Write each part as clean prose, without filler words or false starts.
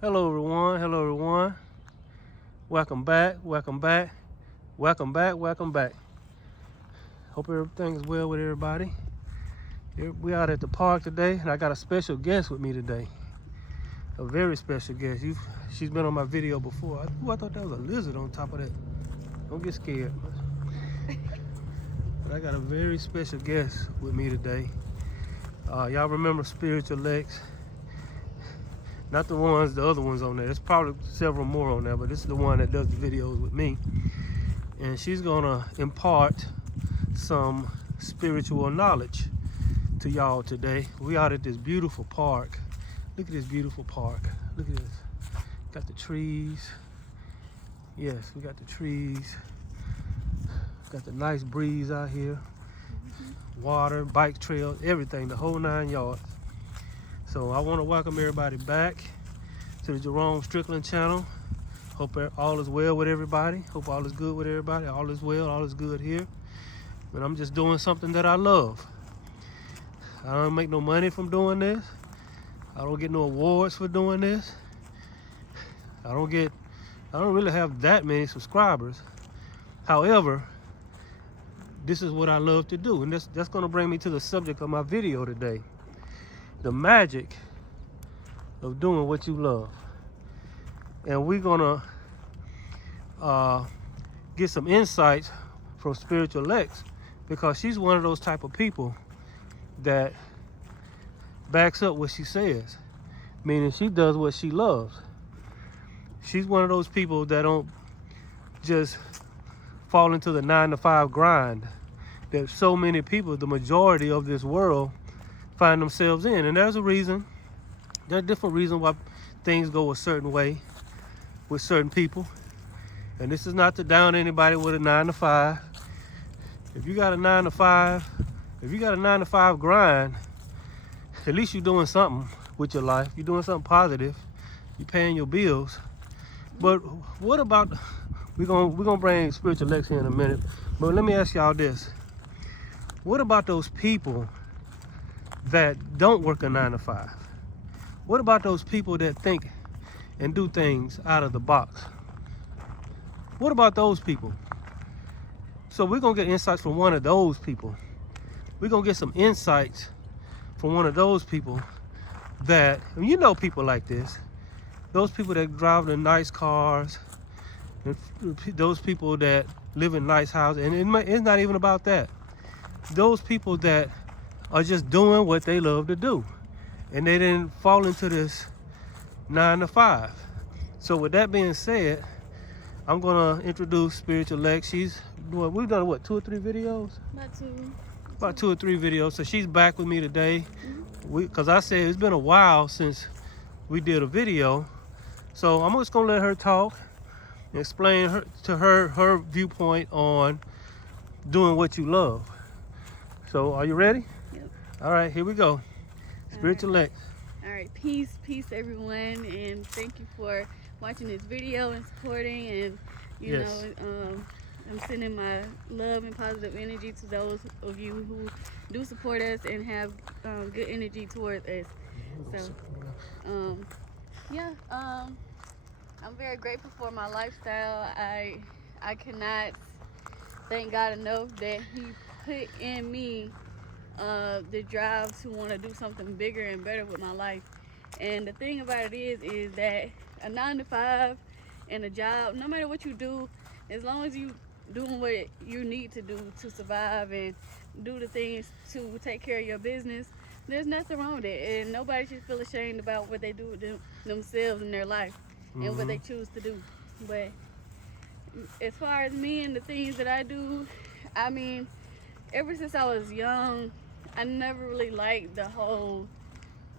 Hello everyone. Welcome back. Hope everything is well with everybody. We out at the park today, and I got a special guest with me today. A very special guest. She's been on my video before. I thought that was a lizard on top of that. Don't get scared. But I got a very special guest with me today. Y'all remember Luxury.Lexx? Not the other ones on there. There's probably several more on there, but this is the one that does the videos with me. And she's gonna impart some spiritual knowledge to y'all today. We out at this beautiful park. Look at this beautiful park. Look at this. Got the trees. Yes, we got the trees. Got the nice breeze out here. Water, bike trails, everything, the whole 9 yards. So I want to welcome everybody back to the Jerome Strickland channel. Hope all is well with everybody. Hope all is good with everybody. All is well, all is good here. But I'm just doing something that I love. I don't make no money from doing this. I don't get no awards for doing this. I don't really have that many subscribers. However, this is what I love to do. And that's gonna bring me to the subject of my video today. The magic of doing what you love. And we're gonna get some insights from Luxury.Lexx, because she's one of those type of people that backs up what she says, meaning she does what she loves. She's one of those people that don't just fall into the 9-to-5 grind that so many people, the majority of this world, find themselves in. And there's a reason. There's different reasons why things go a certain way with certain people. And this is not to down anybody with a 9-to-5. If you got a 9-to-5 grind, at least you're doing something with your life. You're doing something positive. You're paying your bills. But what about, we're gonna bring Luxury.Lexx here in a minute. But let me ask y'all this. What about those people that don't work a 9-to-5? What about those people that think and do things out of the box? What about those people? So we're gonna get insights from one of those people. We're gonna get some insights from one of those people that, you know, people like this. Those people that drive the nice cars, those people that live in nice houses, and it's not even about that. Those people that are just doing what they love to do, and they didn't fall into this 9-to-5. So with that being said, I'm gonna introduce Luxury.Lexx. We've done what, 2 or 3 videos? About two or three videos. So she's back with me today. Because I said it's been a while since we did a video. So I'm just gonna let her talk and explain her viewpoint on doing what you love. So are you ready? Yep. All right, here we go. Luxury.Lexx. All right, peace everyone, and thank you for watching this video and supporting. And you Yes. know, I'm sending my love and positive energy to those of you who do support us and have good energy towards us. So, I'm very grateful for my lifestyle. I cannot thank God enough that He put in me the drive to want to do something bigger and better with my life. And the thing about it is that a 9-to-5 and a job, no matter what you do, as long as you doing what you need to do to survive and do the things to take care of your business, there's nothing wrong with it. And nobody should feel ashamed about what they do with themselves in their life and what they choose to do. But as far as me and the things that I do, I mean, ever since I was young, I never really liked the whole,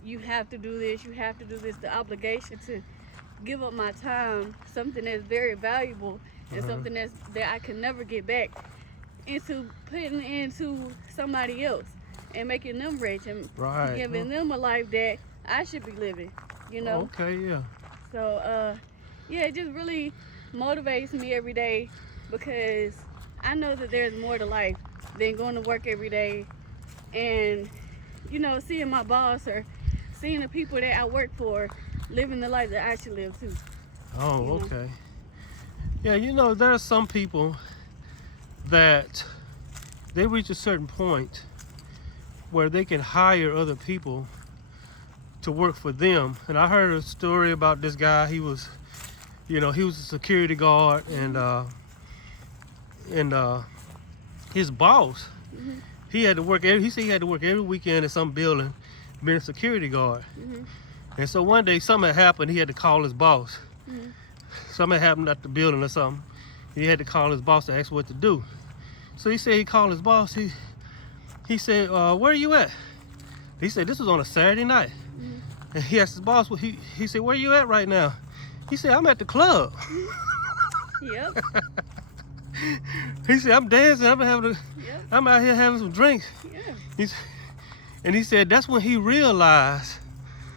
you have to do this, the obligation to give up my time, something that's very valuable and something that I can never get back, into putting into somebody else and making them rich and giving them a life that I should be living, you know? Okay, yeah. So, it just really motivates me every day, because I know that there's more to life than going to work every day and, you know, seeing my boss or seeing the people that I work for living the life that I should live too. Oh, You know? okay. Yeah, you know, there are some people that they reach a certain point where they can hire other people to work for them. And I heard a story about this guy. He was, he was a security guard, and his boss, Mhm. he had to work he said he had to work every weekend at some building being a security guard. Mhm. And so one day something had happened. He had to call his boss. Mhm. Something happened at the building or something. He had to call his boss to ask what to do. So he said he called his boss. He said, where are you at? He said, this was on a Saturday night. Mhm. And he asked his boss, he said, where are you at right now? He said, I'm at the club. Yep. He said, I'm dancing. Yep. I'm out here having some drinks. Yeah. And he said that's when he realized.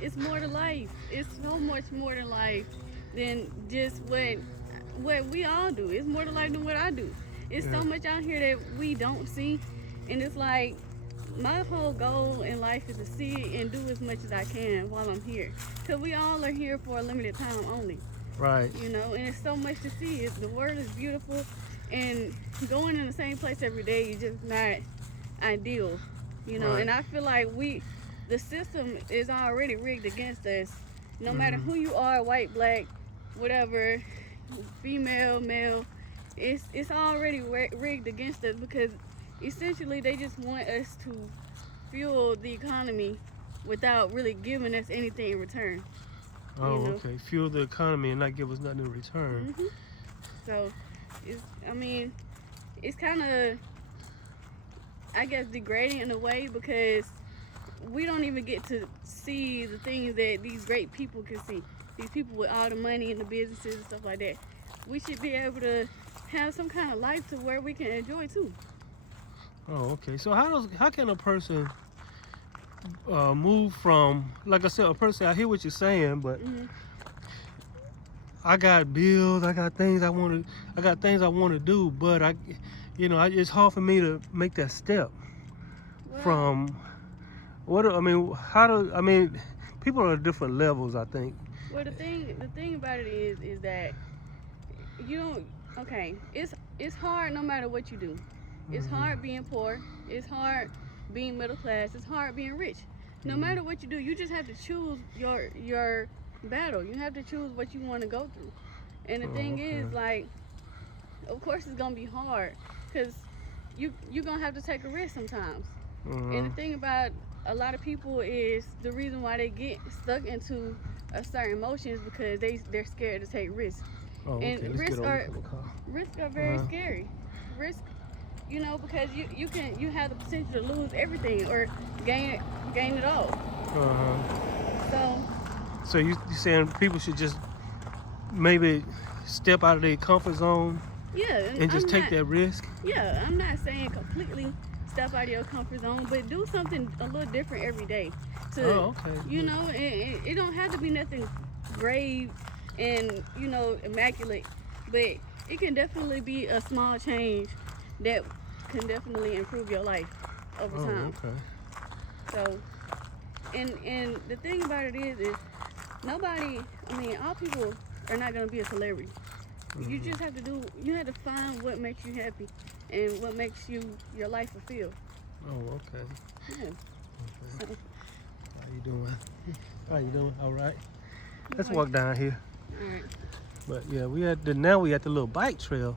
It's more to life. It's so much more to life than just what we all do. It's more to life than what I do. It's so much out here that we don't see, and it's like my whole goal in life is to see it and do as much as I can while I'm here. Cause we all are here for a limited time only. Right. And it's so much to see. The world is beautiful, and going in the same place every day is just not ideal. Right. And I feel like the system is already rigged against us. No matter who you are, white, black, whatever, female, male, it's already rigged against us, because essentially they just want us to fuel the economy without really giving us anything in return. Oh, okay. Fuel the economy and not give us nothing in return. Mm-hmm. So, it's kind of, I guess, degrading in a way, because we don't even get to see the things that these great people can see. These people with all the money and the businesses and stuff like that. We should be able to have some kind of life to where we can enjoy too. Oh, okay. So how can a person move from, like I said, a person? I hear what you're saying, but I got bills. I got things I want to do, but it's hard for me to make that step from. People are at different levels, I think. Well, the thing about it is that you don't. Okay, it's hard no matter what you do. It's hard being poor. It's hard being middle class. It's hard being rich. No matter what you do, you just have to choose your battle. You have to choose what you want to go through. And the thing is, like, of course it's gonna be hard, because you're gonna have to take a risk sometimes. And the thing about a lot of people is the reason why they get stuck into a certain emotion is because they're scared to take risks. Oh, okay. And risks are very scary. Risk, because you have the potential to lose everything or gain it all. So you saying people should just maybe step out of their comfort zone? Yeah, and just take that risk? Yeah, I'm not saying completely step out of your comfort zone, but do something a little different every day. It don't have to be nothing grave and immaculate, but it can definitely be a small change that can definitely improve your life over time. Okay. So, and the thing about it is all people are not gonna be a celebrity. You just have to find what makes you happy and what makes your life fulfilled. Oh, okay. Yeah. Okay. So, How you doing? All right. Let's walk down here. all right. But yeah, we at the little bike trail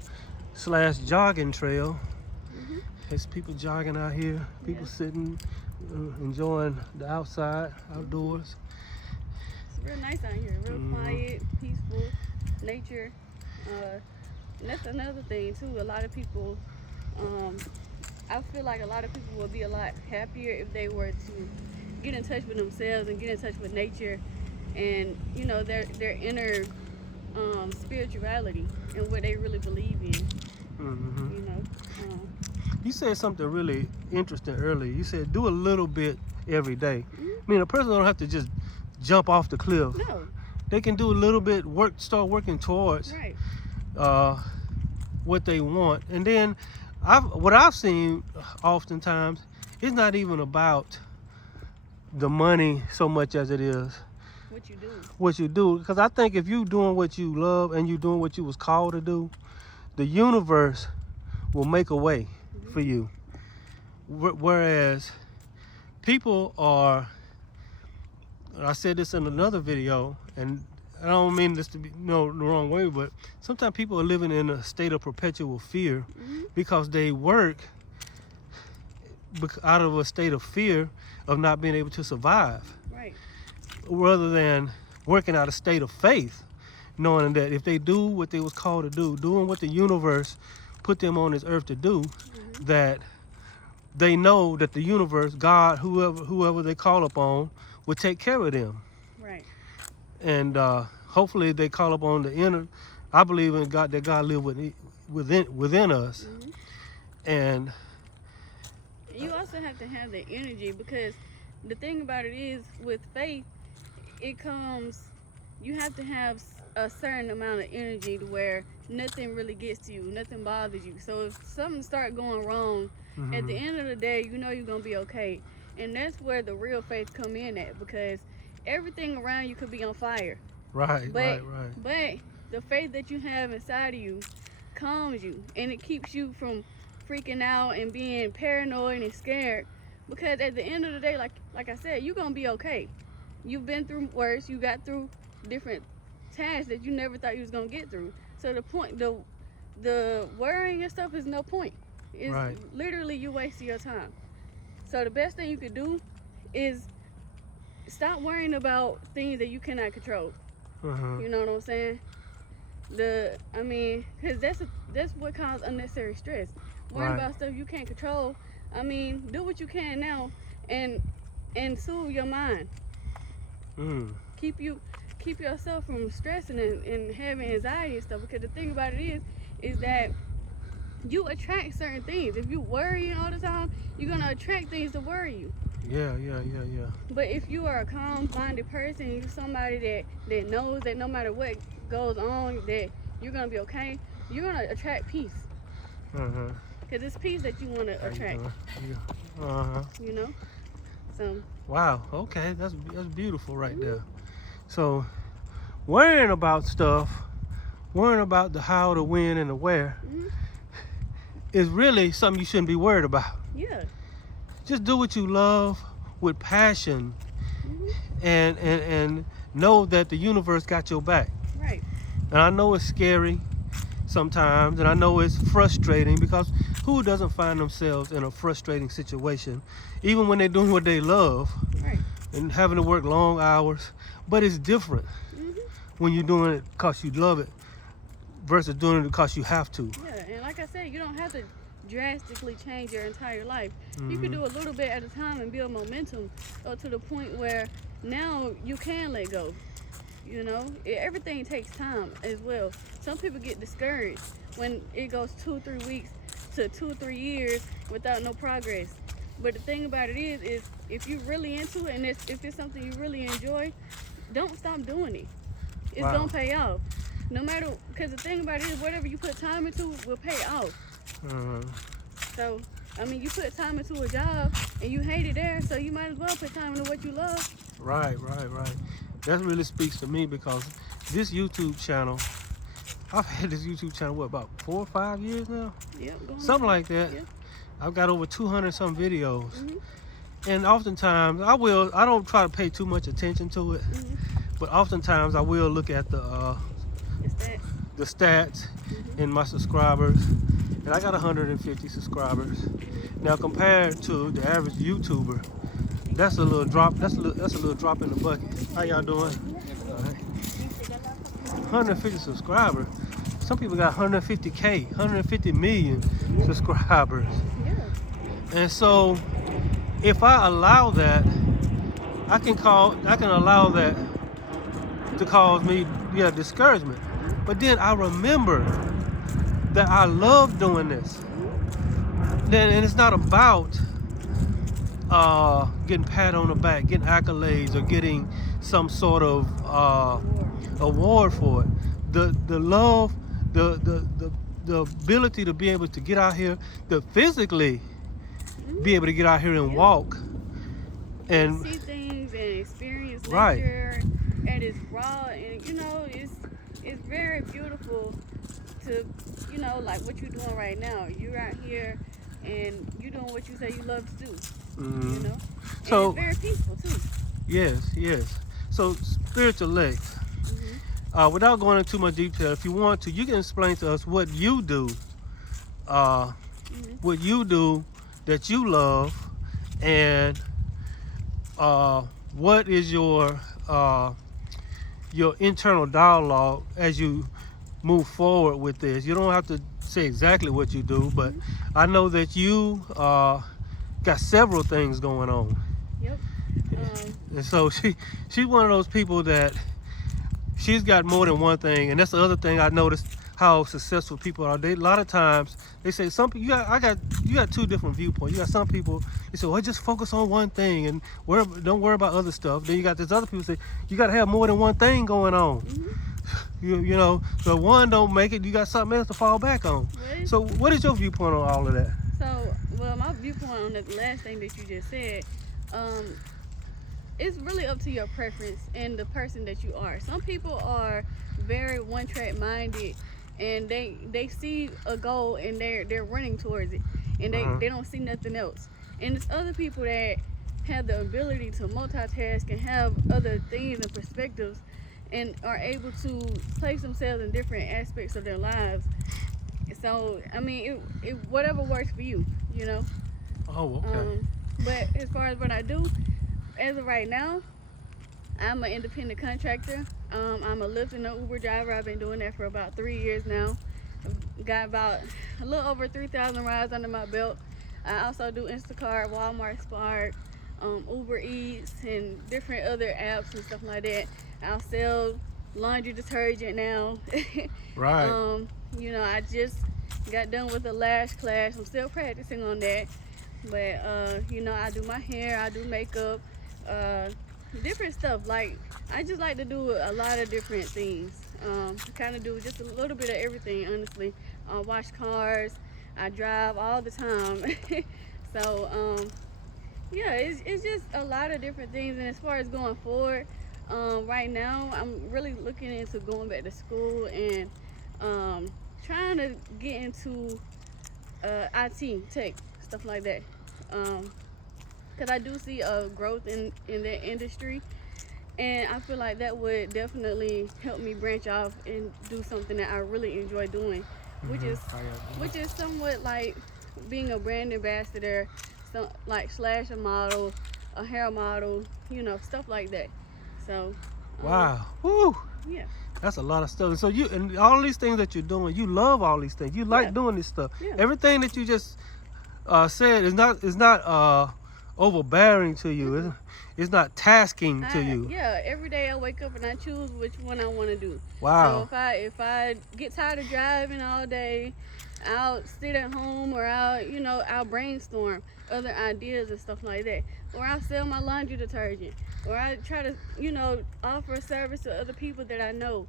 / jogging trail. There's people jogging out here. People sitting, enjoying the outside, outdoors. It's real nice out here. Real quiet, peaceful, nature. And that's another thing too. A lot of people, I feel like a lot of people would be a lot happier if they were to get in touch with themselves and get in touch with nature, and their inner spirituality and what they really believe in. You said something really interesting earlier. You said do a little bit every day. I mean, a person don't have to just jump off the cliff. No. They can do a little bit, start working towards what they want. And then what I've seen oftentimes, it's not even about the money so much as it is What you do. what you do. Because I think if you doing what you love and you doing what you was called to do, the universe will make a way for you. Whereas people are, I said this in another video, and I don't mean this to be the wrong way, but sometimes people are living in a state of perpetual fear because they work out of a state of fear of not being able to survive, Right. rather than working out a state of faith, knowing that if they do what they was called to do, doing what the universe put them on this earth to do, that they know that the universe, God, whoever they call upon, will take care of them. Right. And hopefully they call upon the inner. I believe in God, that God lives within us. And You also have to have the energy, because the thing about it is, with faith, it comes, you have to have a certain amount of energy to where nothing really gets to you, nothing bothers you. So if something start going wrong, at the end of the day, you know you're going to be okay. And that's where the real faith come in at, because everything around you could be on fire. right. But the faith that you have inside of you calms you, and it keeps you from freaking out and being paranoid and scared, because at the end of the day, like I said, you're gonna be okay. You've been through worse. You got through different tasks that you never thought you was gonna get through. So the worrying and stuff is no point. It's literally you wasting your time. So the best thing you could do is stop worrying about things that you cannot control. You know what I'm saying? Because that's what causes unnecessary stress. Worrying about stuff you can't control. Do what you can now, and soothe your mind. Keep yourself from stressing and having anxiety and stuff. Because the thing about it is that you attract certain things. If you worry all the time, you're gonna attract things to worry you. Yeah. But if you are a calm-minded person, you're somebody that knows that no matter what goes on, that you're gonna be okay, you're gonna attract peace. Because it's peace that you want to attract. You know? So. Wow. Okay, that's beautiful right there. So, worrying about stuff, worrying about the how, the when, and the where, is really something you shouldn't be worried about. Yeah. Just do what you love with passion, and know that the universe got your back. Right. And I know it's scary sometimes, and I know it's frustrating, because who doesn't find themselves in a frustrating situation, even when they're doing what they love, and having to work long hours? But it's different when you're doing it because you love it versus doing it because you have to. Yeah, and like I said, you don't have to drastically change your entire life. You can do a little bit at a time and build momentum up to the point where now you can let go. You know, everything takes time as well. Some people get discouraged when it goes 2-3 weeks to 2-3 years without no progress. But the thing about it is if you're really into it, and if it's something you really enjoy, don't stop doing it. It's gonna pay off. No matter, because the thing about it is, whatever you put time into will pay off. So, you put time into a job and you hate it there, so you might as well put time into what you love. Right. That really speaks to me, because this YouTube channel, I've had this YouTube channel, about 4 or 5 years now? Yep. Something like that. Yep. I've got over 200 some videos. And oftentimes, I don't try to pay too much attention to it, but oftentimes I will look at the stats in my subscribers, and I got 150 subscribers. Now, compared to the average YouTuber, that's a little drop. That's a little drop in the bucket. How y'all doing? All right. 150 subscribers. Some people got 150K, 150 million subscribers. Yeah. And so, if I allow that, I can allow that to cause me discouragement. But then I remember that I love doing this. And it's not about getting pat on the back, getting accolades, or getting some sort of award for it. The love, the ability to be able to get out here, to physically be able to get out here and walk and see things Right. nature at its raw, and you know, it's very beautiful to, you know, like what you're doing right now. You're out here and you doing what you say you love to do, you Mm-hmm. know, and it's So very peaceful too. yes. So Spiritual.Lexx. Mhm. Without going into too much detail, if you want to, you can explain to us what you do. Uh, Mhm. what you do that you love, and uh, what is your internal dialogue as you move forward with this. You don't have to say exactly what you do, but Mhm. I know that you got several things going on, Yep. Um. and so she's one of those people that she's got more than one thing, and that's the other thing I noticed how successful people are. They a lot of times they say some people you got two different viewpoints. You got some people they say, well, just focus on one thing and don't worry about other stuff. Then you got this other people say you got to have more than one thing going on. Mhm. You know, so one don't make it, you got something else to fall back on. Well, So what is your viewpoint on all of that? well, my viewpoint on the last thing that you just said, um, it's really up to your preference and the person that you are. Some people are very one track minded, and they see a goal and they're running towards it, and Uh-huh. they don't see nothing else. And it's other people that have the ability to multitask and have other things and perspectives, and are able to place themselves in different aspects of their lives. So I mean, it whatever works for you, you know. Oh, okay. Um, but as far as what I do, as of right now, I'm an independent contractor. I'm a Lyft and an Uber driver. I've been doing that for about 3 years now. I've got about a little over 3,000 rides under my belt. I also do Instacart, Walmart Spark, Uber Eats, and different other apps and stuff like that. I'll sell laundry detergent now. Right. You know, I just got done with a lash class. I'm still practicing on that. But you know, I do my hair, I do makeup, uh, different stuff. Like I just like to do a lot of different things. Kind of do just a little bit of everything, honestly. Wash cars, I drive all the time. So yeah, it's just a lot of different things. And as far as going forward, right now I'm really looking into going back to school and trying to get into IT, tech, stuff like that. Because I do see a growth in that industry, and I feel like that would definitely help me branch off and do something that I really enjoy doing, which Mhm. is somewhat like being a brand ambassador, some like slash a model, a hair model, you know, stuff like that. So, Wow. Woo. yeah, That's a lot of stuff. So you and all these things that you're doing, you love all these things. You like yeah, doing this stuff. yeah. Everything that you just said is not overbearing to you. It's not tasking to you. Yeah, every day I wake up and I choose which one I want to do. So Wow. if I get tired of driving all day, I'll sit at home, or I'll brainstorm other ideas and stuff like that. Or I'll sell my laundry detergent. Or I try to, offer a service to other people that I know,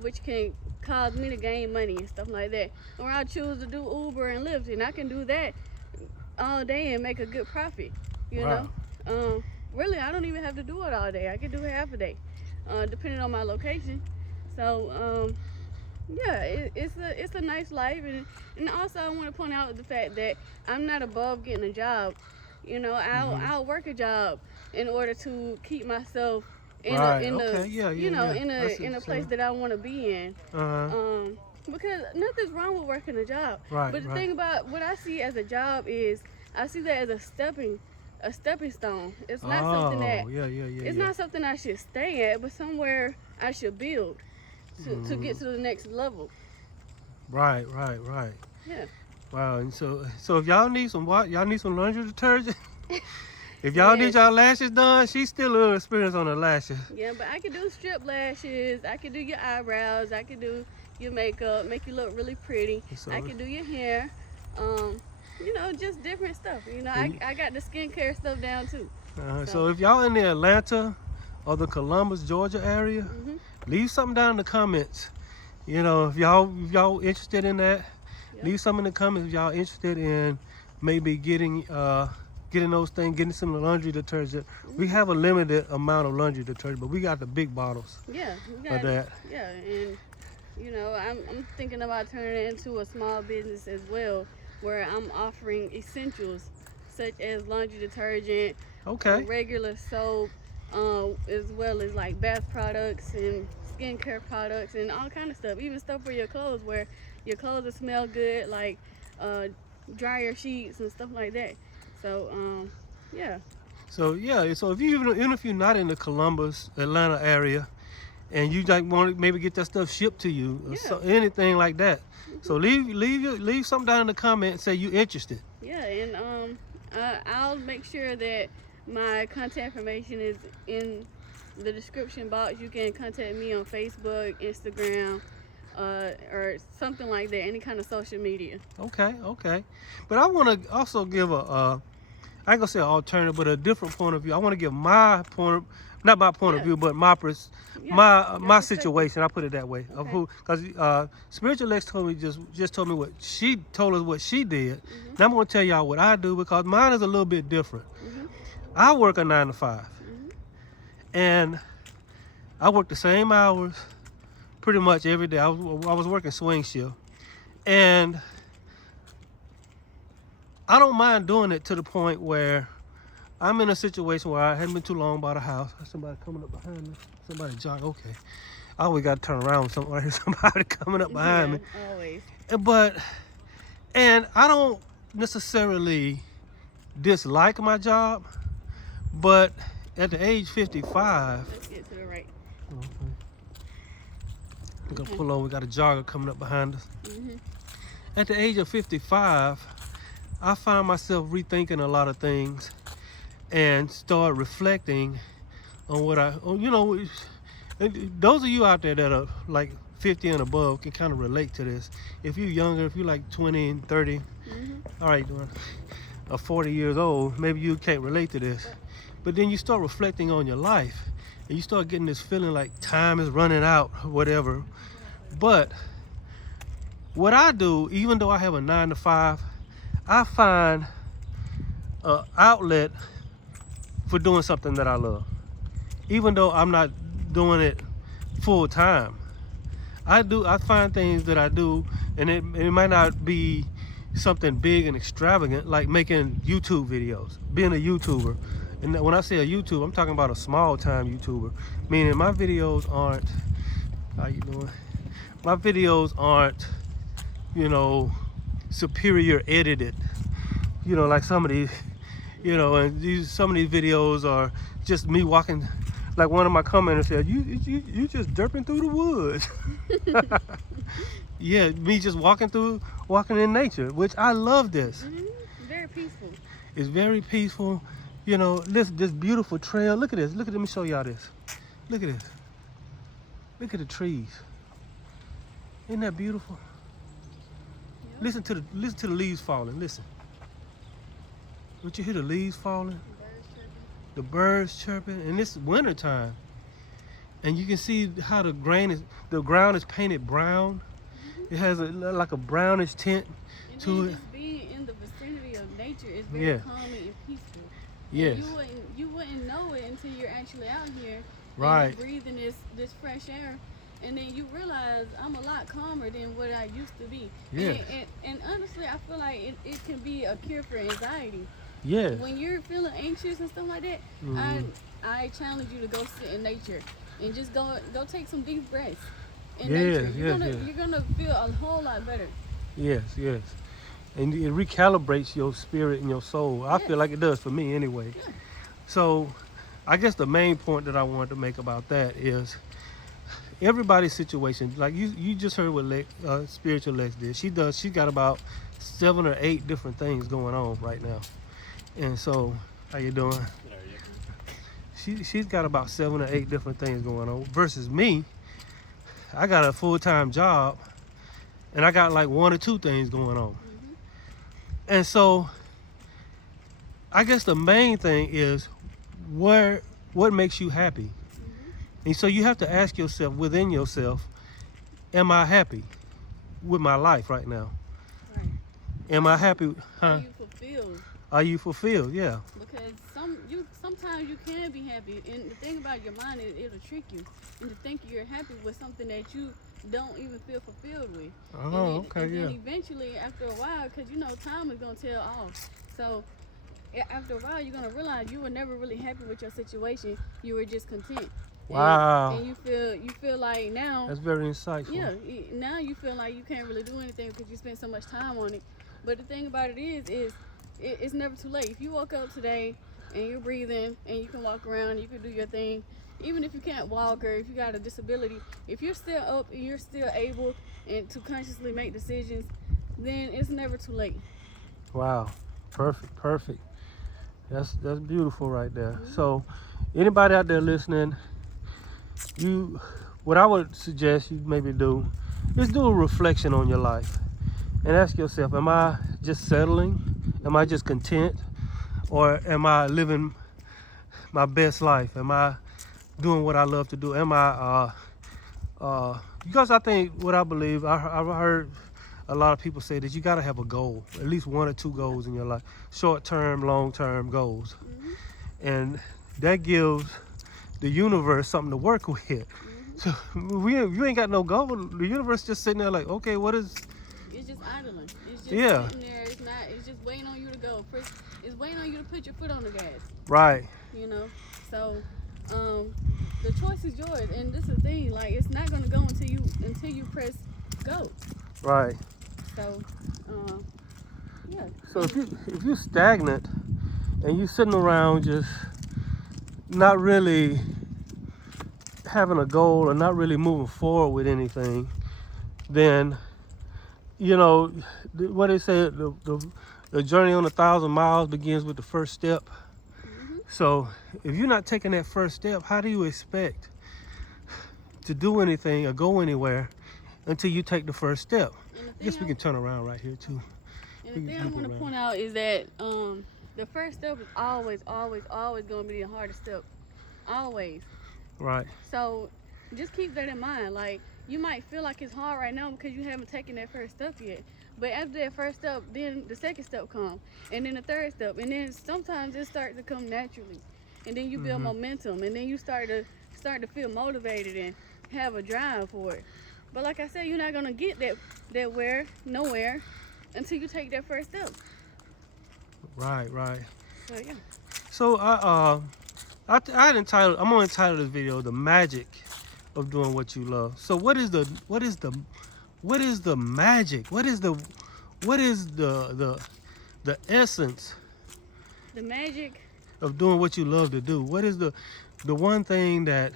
which can cause me to gain money and stuff like that. Or I'll choose to do Uber and Lyft, and I can do that all day and make a good profit, you Wow. know. Really, I don't even have to do it all day. I can do half a day, depending on my location. So, yeah, it's a nice life, and also I want to point out the fact that I'm not above getting a job. You know, Mhm. I'll work a job in order to keep myself Right. in Okay. a Yeah. Yeah. Yeah. That's in a it. place that I want to be in. Uh huh. Because nothing's wrong with working a job. Right. But the Right. thing about what I see as a job is I see that as a stepping stone. It's not something that Oh. Yeah. Yeah. Yeah. it's Yeah. not something I should stay at, but somewhere I should build to get to the next level. Right. Right. Right. Yeah. Wow. And so if y'all need some y'all need some laundry detergent. If y'all need Yes. y'all lashes done, she's still a little experienced on the lashes. Yeah, but I can do strip lashes. I can do your eyebrows. I can do your makeup, make you look really pretty. So, I can do your hair. Um, just different stuff. I got the skincare stuff down too. so if y'all in the Atlanta or the Columbus, Georgia area, Mhm. leave something down in the comments. You know, if y'all interested in that, Yep. leave something in the comments if y'all interested in maybe getting getting those things, getting some laundry detergent. We have a limited amount of laundry detergent, but we got the big bottles Yeah, we of got that. yeah, and you know, I'm thinking about turning it into a small business as well, where I'm offering essentials such as laundry detergent, Okay. regular soap, as well as like bath products and skincare products and all kind of stuff. Even stuff for your clothes, where your clothes will smell good, like uh, dryer sheets and stuff like that. So yeah, So yeah, so if you even if you're not in the Columbus, Atlanta area, and you like want to maybe get that stuff shipped to you, or yeah, anything like that. So leave something down in the comment and say you interested. yeah, and I'll make sure that my contact information is in the description box. You can contact me on Facebook, Instagram, or something like that. Any kind of social media. Okay, okay. But I want to also give I ain't gonna say an alternative, but a different point of view. I want to give my point, not my point of Yeah. view, but my Yeah, my your perspective. situation. I put it that way of Okay. who, because Spiritual.Lexx told me just told me what she told us what she did. Mhm. And I'm gonna tell y'all what I do because mine is a little bit different. Mhm. I work a 9 to 5, Mhm. and I work the same hours pretty much every day. I was working swing shift, and I don't mind doing it to the point where I'm in a situation where I hadn't been too long by the house. Somebody coming up behind me. Somebody jog. Okay, I always got to turn around when somebody coming up behind me. Always. And I don't necessarily dislike my job, but at the age 55, Let's get to the right. okay, we're gonna pull over. We got a jogger coming up behind us. Mhm. At the age of 55, I find myself rethinking a lot of things and start reflecting on those of you out there that are like 50 and above can kind of relate to this. If you're younger, if you're like 20 and 30, Mhm. all right, or 40 years old, maybe you can't relate to this. But then you start reflecting on your life and you start getting this feeling like time is running out or whatever. But what I do, even though I have a 9 to 5, I find an outlet for doing something that I love. Even though I'm not doing it full time, I find things that I do, and it might not be something big and extravagant like making YouTube videos, being a YouTuber. And when I say a YouTuber, I'm talking about a small time YouTuber, meaning my videos aren't, how you doing? My videos aren't, superior edited, like some of these, and some of these videos are just me walking. Like one of my commenters said, you just derping through the woods. Yeah, me just walking in nature, which I love this. Mhm. Very peaceful. It's very peaceful. This beautiful trail. Look at this. Let me show y'all this. Look at this. Look at the trees. Isn't that beautiful? Yep. Listen to the leaves falling. Listen. Don't you hear the leaves falling? Birds chirping. The birds chirping, and it's winter time. And you can see how the ground is painted brown. It has like a brownish tint And to then it. just being in the vicinity of nature is very Yeah. calming and peaceful. Yes. And you wouldn't know it until you're actually out here. Right. And you're breathing this fresh air, and then you realize I'm a lot calmer than what I used to be. Yeah. And honestly, I feel like it can be a cure for anxiety. Yes. When you're feeling anxious and stuff like that, Mhm. I challenge you to go sit in nature and just go take some deep breaths in Yes, nature. yes. You're gonna feel a whole lot better. Yes. And it recalibrates your spirit and your soul. I feel Yes. like it does for me anyway. Yeah. So I guess the main point that I wanted to make about that is everybody's situation. Like you just heard what Spiritual.Lexx did. She got about 7 or 8 different things going on right now. And so, how you doing? She's got about 7 or 8 different things going on. Versus me, I got a full-time job, and I got like 1 or 2 things going on. Mhm. And so, I guess the main thing is what makes you happy. Mhm. And so you have to ask yourself within yourself, am I happy with my life right now? Right. Am I happy? Are Huh? you fulfilled? Are you fulfilled? Yeah. Because sometimes you can be happy, and the thing about your mind is it'll trick you into thinking you're happy with something that you don't even feel fulfilled with. Oh, okay, and yeah. then eventually, after a while, because you know time is gonna tell all. So after a while, you're gonna realize you were never really happy with your situation. You were just content. Wow. And you feel like now. That's very insightful. Yeah. Now you feel like you can't really do anything because you spend so much time on it. But the thing about it is it's never too late. If you woke up today and you're breathing and you can walk around, you can do your thing, even if you can't walk or if you got a disability, if you're still up and you're still able and to consciously make decisions, then it's never too late. Wow. Perfect. That's beautiful right there. So anybody out there listening, what I would suggest you maybe do is do a reflection on your life and ask yourself, am I just settling? Am I just content? Or am I living my best life? Am I doing what I love to do? Am I because I think what I believe, I've heard a lot of people say that you got to have a goal, at least 1 or 2 goals in your life, short-term, long-term goals. And that gives the universe something to work with. So you ain't got no goal. The universe just sitting there like, okay, what is? It's just idling. It's just Yeah. sitting there. It's just waiting on you to go. It's waiting on you to put your foot on the gas. Right. You know. So, the choice is yours, and this is the thing. Like, it's not gonna go until you press go. Right. So, yeah. So if you stagnant and you sitting around just not really having a goal or not really moving forward with anything, then you know what they say, the journey on 1,000 miles begins with the first step. So if you're not taking that first step, how do you expect to do anything or go anywhere until you take the first step? I guess we can turn around right here too. And the thing I want to point out is that the first step is always going to be the hardest step. Always. Right. So just keep that in mind. Like, you might feel like it's hard right now because you haven't taken that first step yet. But after that first step, then the second step comes, and then the third step, and then sometimes it starts to come naturally, and then you build momentum, and then you start to feel motivated and have a drive for it. But like I said, you're not gonna get nowhere until you take that first step. Right. So yeah. So I'm gonna entitle this video "The Magic of Doing What You Love." So what is the magic? What is the essence? The magic of doing what you love to do. What is the one thing that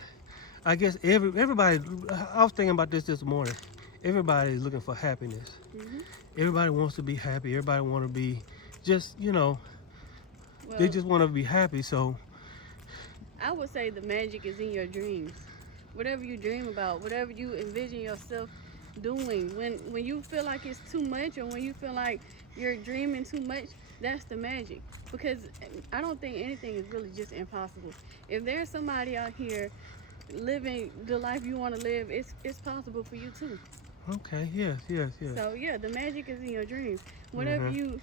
I guess everybody? I was thinking about this morning. Everybody is looking for happiness. Everybody wants to be happy. Everybody want to be just they just want to be happy. So I would say the magic is in your dreams. Whatever you dream about, whatever you envision yourself doing, when you feel like it's too much or when you feel like you're dreaming too much, that's the magic. Because I don't think anything is really just impossible. If there's somebody out here living the life you want to live, it's possible for you too. Okay, yes. So yeah, the magic is in your dreams. Whatever you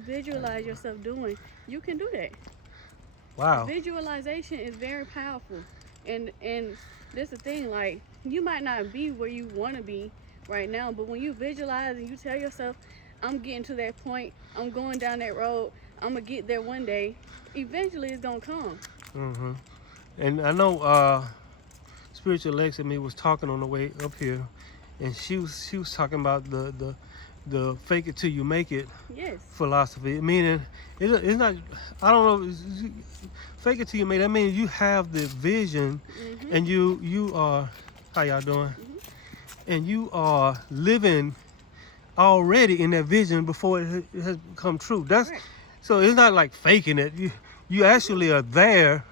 visualize yourself doing, you can do that. Wow. Visualization is very powerful. And that's the thing, like, you might not be where you want to be right now, but when you visualize and you tell yourself, I'm getting to that point, I'm going down that road, I'm gonna get there one day, eventually it's gonna come. And I know Luxury.Lexx and me was talking on the way up here, and she was talking about the fake it till you make it philosophy, meaning it's not, I don't know, fake it till you make it, that means you have the vision and you are, how y'all doing? And you are living already in that vision before it has come true. That's right. So it's not like faking it. You actually are there,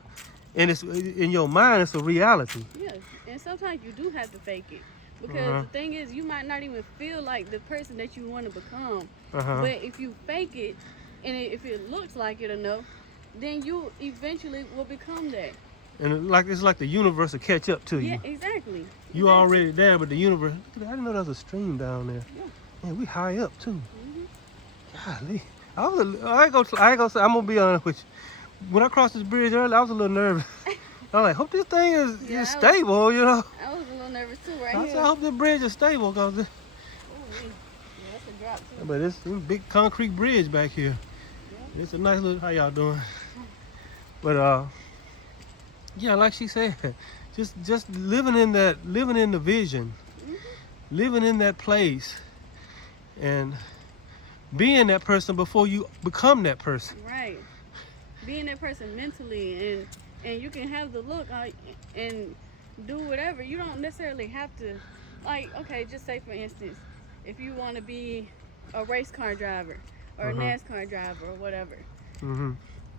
and it's in your mind. It's a reality. Yes, and sometimes you do have to fake it because the thing is, you might not even feel like the person that you want to become. But if you fake it, and if it looks like it enough, then you eventually will become that. And it's like the universe will catch up to you. Yeah, exactly. You already there, but the universe. I didn't know there was a stream down there. Yeah. Man, we high up too. Golly. I ain't gonna say. I'm gonna be honest with you. When I crossed this bridge earlier, I was a little nervous. I was like, hope this thing is stable, you know. I was a little nervous too right I here. said, I hope this bridge is stable, cause Ooh, yeah, that's a drop too. but it's a big concrete bridge back here. Yeah. It's a nice little. How y'all doing? But yeah, like she said, just living in the vision, living in that place, and being that person before you become that person. Right. Being that person mentally, and you can have the look and do whatever. You don't necessarily have to, like, okay, just say for instance, if you want to be a race car driver or a NASCAR driver or whatever,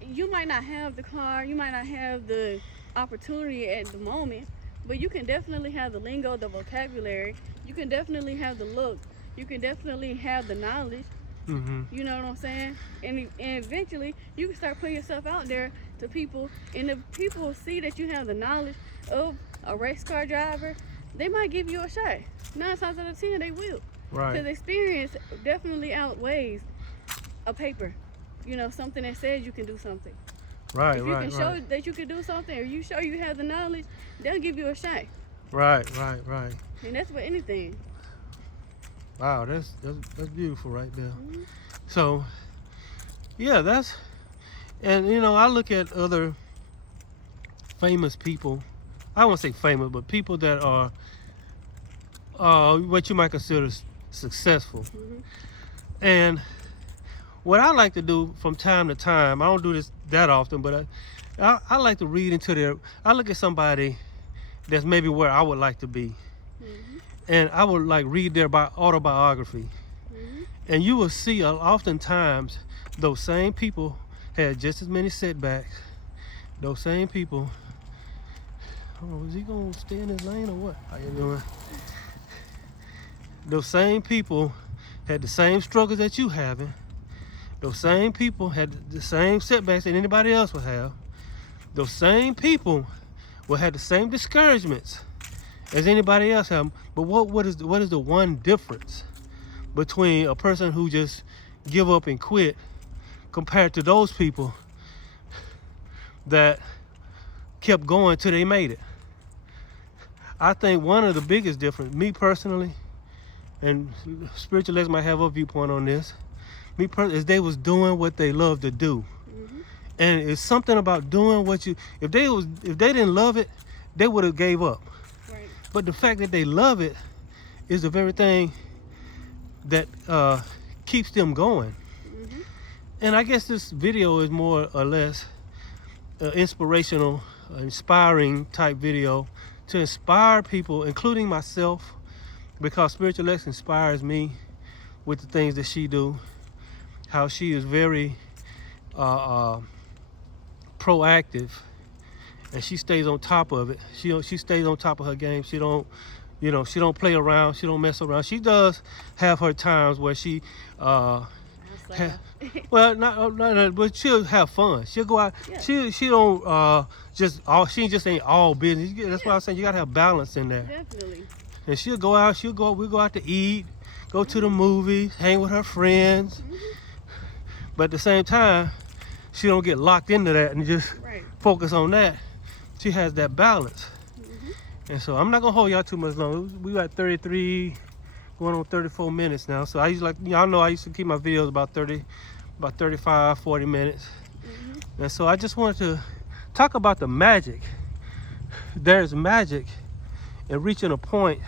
you might not have the car, you might not have the opportunity at the moment, but you can definitely have the lingo, the vocabulary. You can definitely have the look. You can definitely have the knowledge. You know what I'm saying? And eventually, you can start putting yourself out there to people, and if people see that you have the knowledge of a race car driver, they might give you a shot. 9 times out of 10, they will. Right. Because experience definitely outweighs a paper. You know, something that says you can do something. Right. If you can show that you can do something, or you show you have the knowledge, they'll give you a shot. Right. And that's with anything. Wow, that's beautiful right there. So, yeah, and you know, I look at other famous people. I won't say famous, but people that are what you might consider successful. And what I like to do from time to time, I don't do this that often, but I like to read into I look at somebody that's maybe where I would like to be. And I would like read their autobiography. And you will see oftentimes those same people had just as many setbacks. Those same people. Oh, is he gonna stay in his lane or what? How you doing? Those same people had the same struggles that you having. Those same people had the same setbacks that anybody else would have. Those same people will have the same discouragements as anybody else have. But what is the one difference between a person who just give up and quit compared to those people that kept going till they made it? I think one of the biggest difference, me personally, and Spiritual.Lexx might have a viewpoint on this, is they was doing what they love to do. And it's something about doing what if they didn't love it, they would have gave up. But the fact that they love it is the very thing that keeps them going. And I guess this video is more or less inspirational, inspiring type video to inspire people, including myself, because Spiritual.Lexx inspires me with the things that she do. How she is very proactive. And she stays on top of it. She stays on top of her game. She don't play around. She don't mess around. She does have her times where she, well, not, but she'll have fun. She'll go out. Yeah. She don't she just ain't all business. That's why I'm saying you gotta have balance in there. Definitely. And she'll go out. We go out to eat, go to the movies, hang with her friends. But at the same time, she don't get locked into that and just focus on that. She has that balance. And so I'm not gonna hold y'all too much long. We got 33 going on 34 minutes now. So I usually, y'all know I used to keep my videos about 35, 40 minutes. And so I just wanted to talk about the magic. There's magic in reaching a point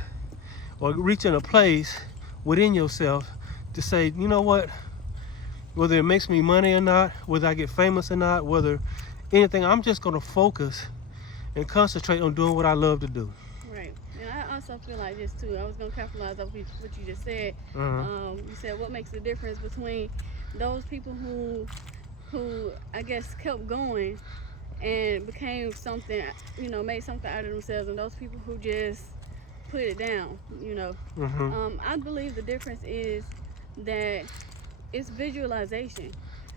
or reaching a place within yourself to say, you know what, whether it makes me money or not, whether I get famous or not, whether anything, I'm just gonna focus and concentrate on doing what I love to do. Right. And I also feel like this too. I was gonna capitalize off what you just said. You said what makes the difference between those people who I guess kept going and became something, made something out of themselves, and those people who just put it down, I believe the difference is that it's visualization.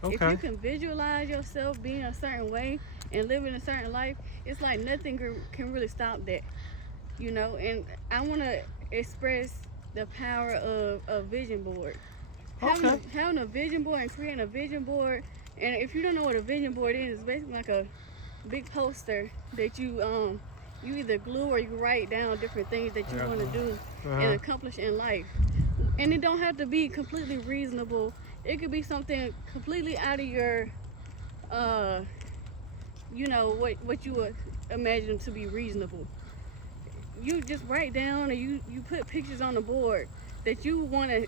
Okay. If you can visualize yourself being a certain way and living a certain life, it's like nothing can really stop that, and I want to express the power of a vision board. Having a vision board and creating a vision board, and if you don't know what a vision board is, it's basically like a big poster that you either glue or you write down different things that you want to do and accomplish in life. And it don't have to be completely reasonable. It could be something completely out of your, what you would imagine to be reasonable. You just write down, or you put pictures on the board that you want to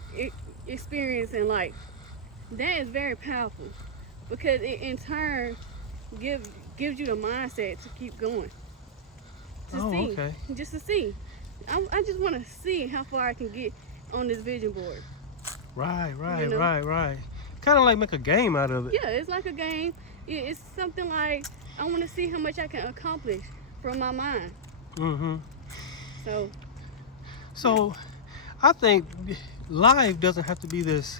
experience in life. That is very powerful, because it in turn gives you the mindset to keep going. Just to see. I just want to see how far I can get on this vision board. Right. Kind of like make a game out of it. Yeah, it's like a game. It's something like I want to see how much I can accomplish from my mind. So I think life doesn't have to be this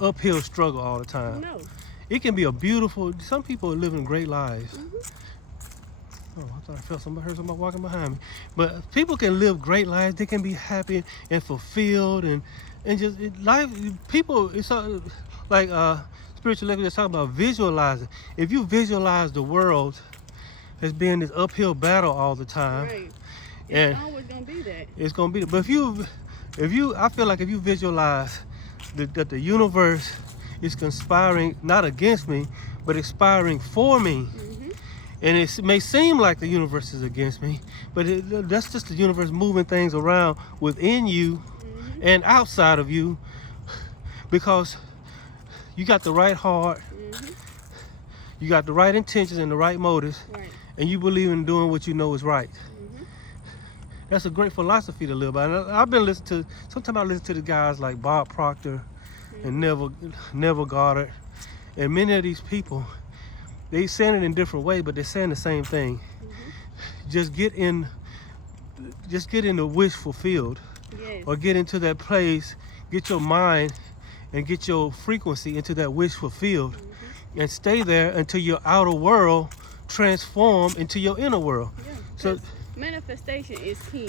uphill struggle all the time. No. It can be a beautiful. Some people are living great lives. Oh, I thought I heard somebody walking behind me. But people can live great lives. They can be happy and fulfilled, and just life. People, it's like Spiritual.Lexx is talking about visualizing. If you visualize the world as being this uphill battle all the time, right. It's always gonna be that. It's gonna be. But if you, I feel like if you visualize that the universe is conspiring not against me, but conspiring for me. And it may seem like the universe is against me, but that's just the universe moving things around within you and outside of you, because you got the right heart, you got the right intentions and the right motives, and you believe in doing what you know is right. That's a great philosophy to live by. And I've been listening to, sometimes I listen to the guys like Bob Proctor and Neville Goddard, and many of these people, they saying it in different ways, but they're saying the same thing. Just get in the wish fulfilled. Yes. Or get into that place, get your mind and get your frequency into that wish fulfilled, and stay there until your outer world transform into your inner world. Yeah, so manifestation is key.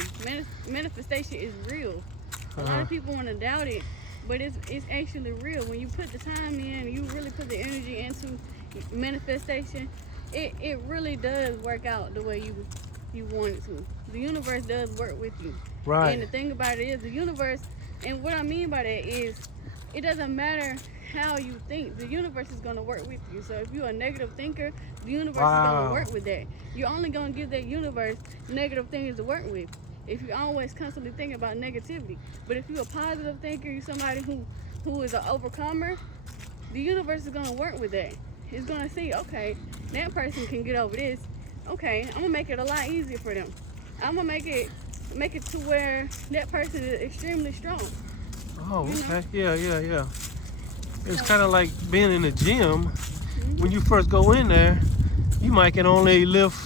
Manifestation is real. A lot of people want to doubt it, but it's actually real. When you put the time in, you really put the energy into manifestation, it really does work out the way you want it to. The universe does work with you. Right. And the thing about it is, the universe, and what I mean by that is, it doesn't matter how you think, the universe is going to work with you. So if you're a negative thinker, the universe is going to work with that. You're only going to give that universe negative things to work with if you're always constantly thinking about negativity. But if you're a positive thinker, you're somebody who is an overcomer, the universe is going to work with that. It's going to see, okay, that person can get over this. Okay, I'm going to make it a lot easier for them. I'm going to make it to where that person is extremely strong. Oh, okay. Yeah. It's kind of like being in the gym. When you first go in there, you might can only lift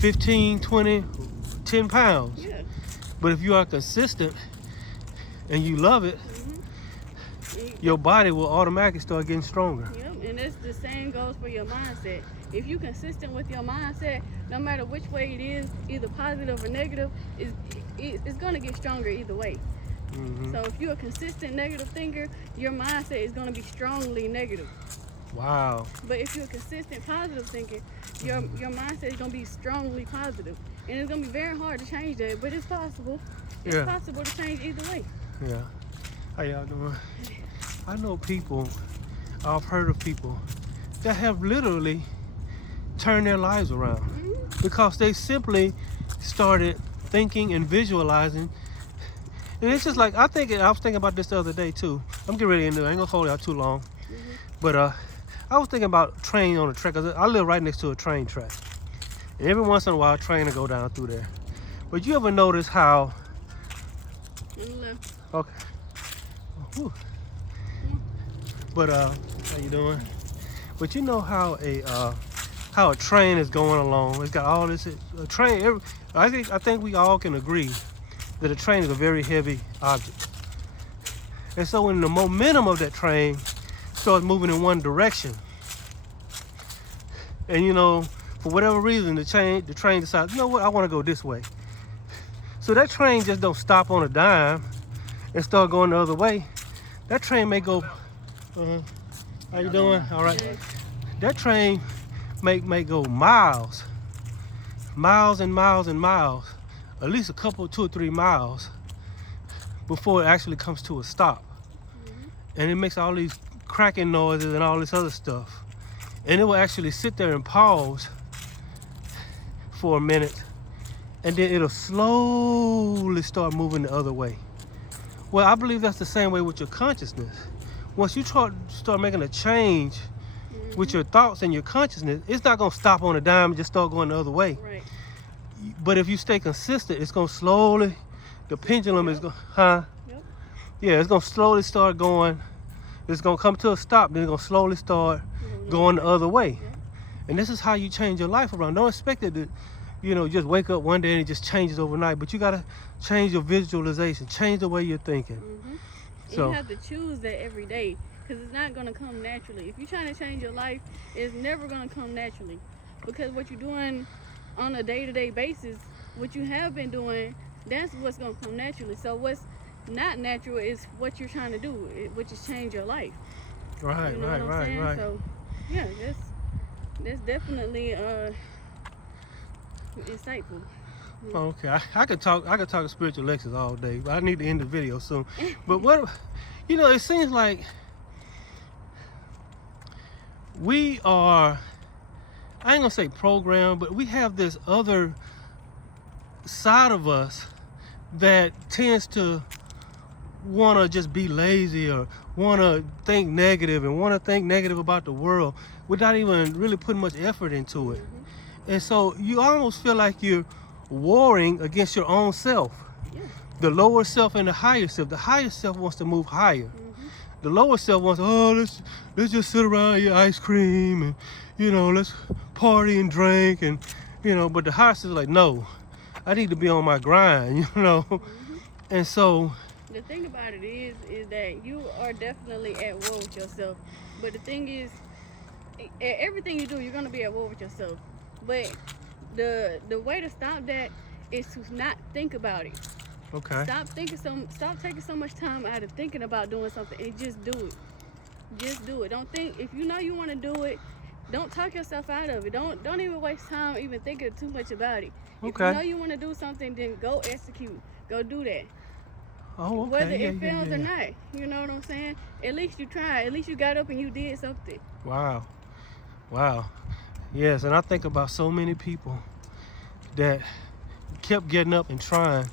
15, 20, 10 pounds. Yeah. But if you are consistent and you love it, your body will automatically start getting stronger. Yep, and that's the same goes for your mindset. If you're consistent with your mindset, no matter which way it is, either positive or negative, it's going to get stronger either way. So if you're a consistent negative thinker, your mindset is going to be strongly negative. Wow. But if you're a consistent positive thinker, your mindset is going to be strongly positive. And it's going to be very hard to change that, but it's possible. It's possible to change either way. Yeah. How y'all doing? I know people, I've heard of people that have literally turned their lives around because they simply started thinking and visualizing. And it's just like, I was thinking about this the other day too. I'm getting ready to end it. I ain't gonna hold y'all too long. But I was thinking about train on the track, because I live right next to a train track. And every once in a while, a train will go down through there. But you ever notice how... Okay. Whew. But how you doing? But you know how a train is going along. It's got all this. A train. I think we all can agree that a train is a very heavy object. And so when the momentum of that train starts moving in one direction, and for whatever reason the train decides, you know what, I want to go this way. So that train just don't stop on a dime and start going the other way. that train may go. How you doing? All right. Yes. That train may go miles, miles and miles and miles, at least a couple, 2 or 3 miles before it actually comes to a stop. And it makes all these cracking noises and all this other stuff. And it will actually sit there and pause for a minute, and then it'll slowly start moving the other way. Well, I believe that's the same way with your consciousness. Once you start making a change with your thoughts and your consciousness, it's not gonna stop on a dime and just start going the other way. Right. But if you stay consistent, it's gonna slowly, the pendulum is gonna, Yep. Yeah, it's gonna slowly start going. It's gonna come to a stop, then it's gonna slowly start going the other way. Yep. And this is how you change your life around. Don't expect it to, just wake up one day and it just changes overnight. But you gotta change your visualization, change the way you're thinking. So you have to choose that every day, because it's not gonna come naturally. If you're trying to change your life, it's never gonna come naturally, because what you're doing on a day-to-day basis, what you have been doing, that's what's gonna come naturally. So what's not natural is what you're trying to do, which is change your life. Right, You know what I'm saying? right. So yeah, that's definitely insightful. Okay, I could talk spiritual lectures all day, but I need to end the video soon. But what, it seems like we are, I ain't gonna say programmed, but we have this other side of us that tends to want to just be lazy, or want to think negative, and want to think negative about the world without even really putting much effort into it. And so you almost feel like you're warring against your own self. Yeah. The lower self and the higher self. The higher self wants to move higher. The lower self wants, let's just sit around, eat ice cream, and let's party and drink, and but the higher self is like, no, I need to be on my grind, And so the thing about it is that you are definitely at war with yourself. But the thing is, everything you do, you're gonna be at war with yourself. But the way to stop that is to not think about it. okay. Stop taking so much time out of thinking about doing something, and just do it. Just do it. Don't think, if you know you want to do it, don't talk yourself out of it. Don't even waste time even thinking too much about it. If Okay. you know you want to do something, then go execute. Go do that. Oh, okay. Whether Yeah, it fails yeah. or not, you know what I'm saying? At least you tried. At least you got up and you did something. Wow. Yes, and I think about so many people that kept getting up and trying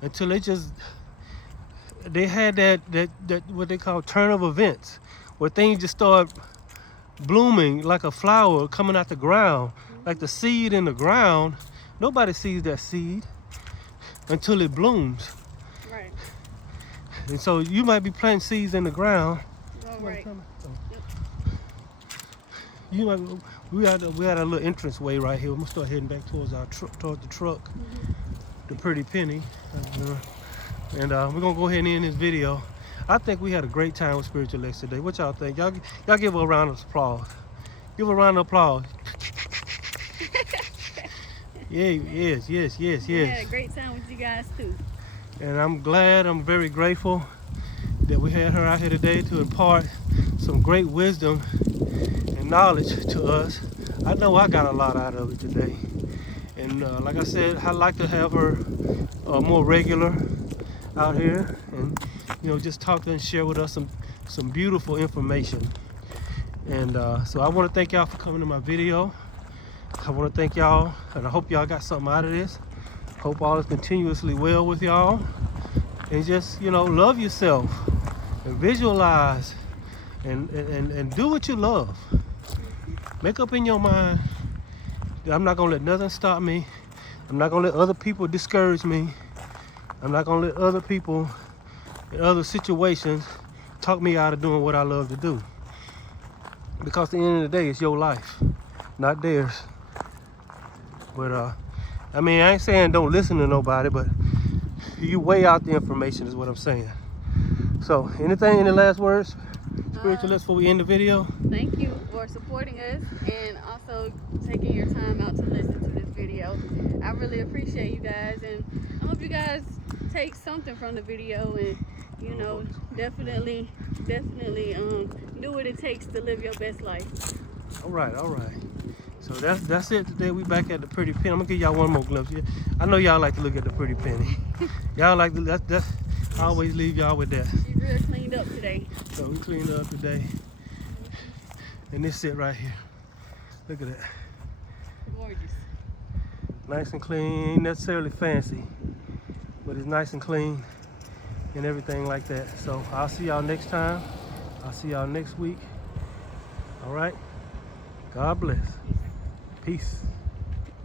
until they had that what they call turn of events, where things just start blooming like a flower coming out the ground, like the seed in the ground. Nobody sees that seed until it blooms. Right. And so you might be planting seeds in the ground. All right. You might. We had a little entrance way right here. We're gonna start heading back towards the truck, the pretty penny, and we're gonna go ahead and end this video. I think we had a great time with Spiritual.Lexx today. What y'all think? Y'all give her a round of applause. Give her a round of applause. Yes. We had a great time with you guys too. And I'm very grateful that we had her out here today to impart some great wisdom and knowledge to us. I know I got a lot out of it today. And like I said, I'd like to have her more regular out here, and just talk and share with us some beautiful information. And so I want to thank y'all for coming to my video. I want to thank y'all, and I hope y'all got something out of this. Hope all is continuously well with y'all. And just, love yourself and visualize and do what you love. Make up in your mind that I'm not going to let nothing stop me. I'm not going to let other people discourage me. I'm not going to let other people in other situations talk me out of doing what I love to do. Because at the end of the day, it's your life, not theirs. But, I ain't saying don't listen to nobody, but you weigh out the information is what I'm saying. So, any last words, Spiritual.Lexx, before we end the video? Thank you for supporting us and also taking your time out to listen to this video. I really appreciate you guys, and I hope you guys take something from the video and, you know, definitely do what it takes to live your best life. All right. So that's it today. We back at the Pretty Penny. I'm gonna give y'all one more glimpse. I know y'all like to look at the Pretty Penny. Y'all like to, that's I always leave y'all with that. She real cleaned up today. So we cleaned up today. And this it right here. Look at that. Gorgeous. Nice and clean, ain't necessarily fancy, but it's nice and clean and everything like that. So I'll see y'all next time. I'll see y'all next week. All right. God bless. Peace.